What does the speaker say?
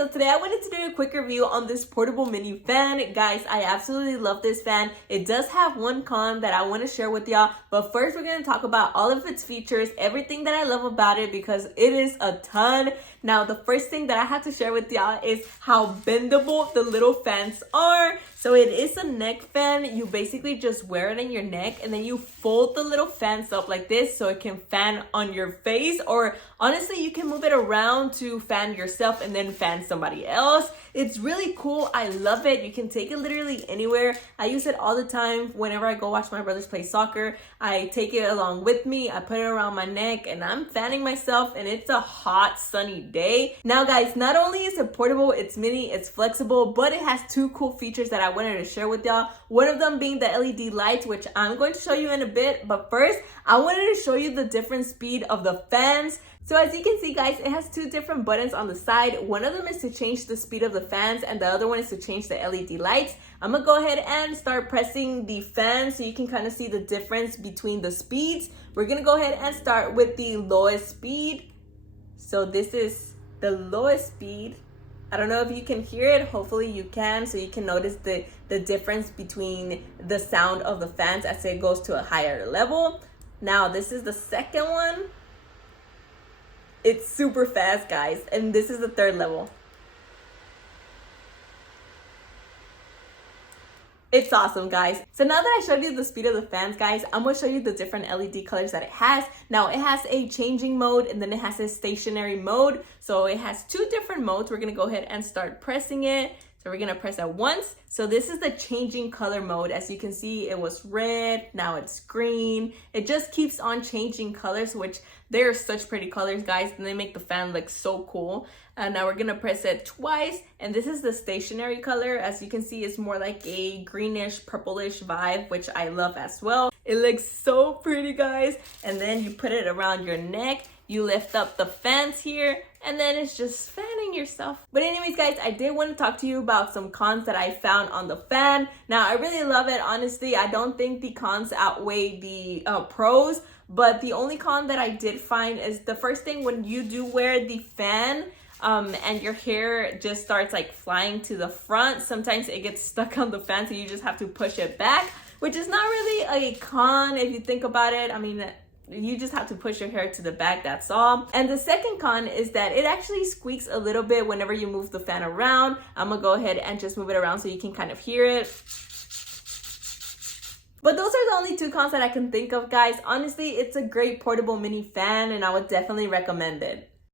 so today I wanted to do a quick review on this portable mini fan. Guys, I absolutely love this fan. It does have one con that I want to share with y'all, but first we're going to talk about all of its features, everything that I love about it, because it is a ton. Now, the first thing that I have to share with y'all is how bendable the little fans are. So it is a neck fan. You basically just wear it in your neck and then you fold the little fans up like this so it can fan on your face, or honestly you can move it around to fan yourself and then fan somebody else. It's really cool. I love it. You can take it literally anywhere. I use it all the time whenever I go watch my brothers play soccer. I take it along with me. I put it around my neck and I'm fanning myself, and it's a hot sunny day. Now guys, not only is it portable, it's mini, it's flexible, but it has two cool features that I wanted to share with y'all. One of them being the LED lights, which I'm going to show you in a bit, but first I wanted to show you the different speed of the fans. So as you can see guys, it has two different buttons on the side. One of them is to change the speed of the fans and the other one is to change the LED lights. I'm gonna go ahead and start pressing the fan so you can kind of see the difference between the speeds. We're gonna go ahead and start with the lowest speed. So this is the lowest speed. I don't know if you can hear it. Hopefully you can, so you can notice the difference between the sound of the fans as it goes to a higher level. Now this is the second one. It's super fast guys, and this is the third level. It's awesome guys. So now that I showed you the speed of the fans guys, I'm going to show you the different LED colors that it has. Now it has a changing mode and then it has a stationary mode. So it has two different modes. We're going to go ahead and start pressing it. So we're going to press it once. So this is the changing color mode. As you can see, it was red, now it's green. It just keeps on changing colors, which they're such pretty colors guys, and they make the fan look so cool. And now we're going to press it twice, and this is the stationary color. As you can see, it's more like a greenish purplish vibe, which I love as well. It looks so pretty guys. And then you put it around your neck. You lift up the fans here, and then it's just fanning yourself. But anyways guys, I did want to talk to you about some cons that I found on the fan. Now I really love it. Honestly, I don't think the cons outweigh the pros, but the only con that I did find is the first thing, when you do wear the fan and your hair just starts like flying to the front, sometimes it gets stuck on the fan, so you just have to push it back, which is not really a con if you think about it. I mean, you just have to push your hair to the back, that's all. And the second con is that it actually squeaks a little bit whenever you move the fan around. I'm gonna go ahead and just move it around so you can kind of hear it. But those are the only two cons that I can think of guys. Honestly, it's a great portable mini fan and I would definitely recommend it.